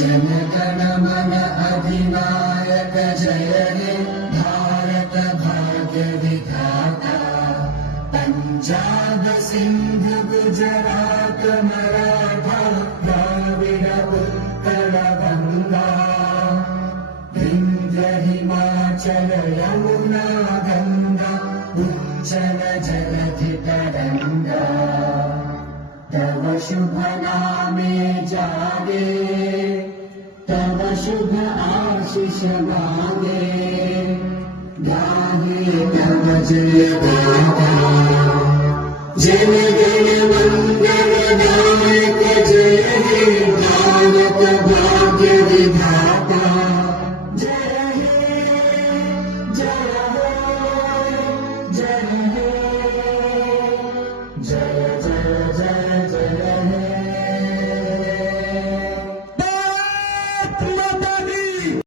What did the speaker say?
जनगण मन अधिनायक जय हे भारत भाग्य विधाता। पंजाब सिंध गुजरात मराठा द्राविड उत्कल गंगा। विंध्य हिमाचल यमुना गंगा उच्चल जलधि तरंगा। तव शुभ नामे जागे तव शुभ आशीष मांगे। गाहे तव जय गाथा जन गण मंगल दायक जय हे भारत भाग्य विधाता। जय हे जय हे जय हे जय जय जय जय हे।